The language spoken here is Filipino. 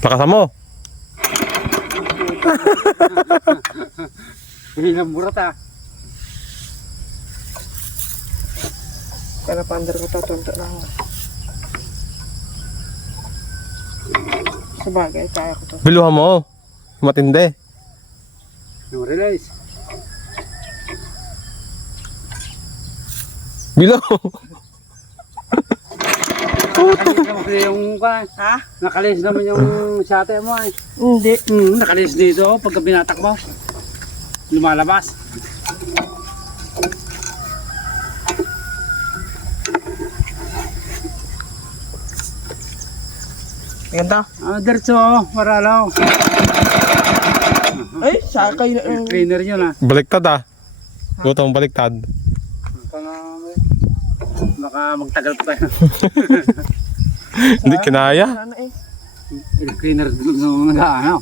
Lakasan mo. Hindi na murat ah. Kaya paandar ko tatunto na nga. Sabagay, kaya ko to. Biluhan mo. Matindi. No release. Bilaw. Yung Ha? nakalis naman yung sate mo ay. Hindi. Nakalis dito pagka binatak mo. Lumalabas. Ganda. Diretso, maralaw. Ay, sakay na. Cleaner yun ah. Baliktad ah. Gutong baliktad. Baka magtagal pa tayo. Hindi kinaya. Sana eh. Cleaner nung ano.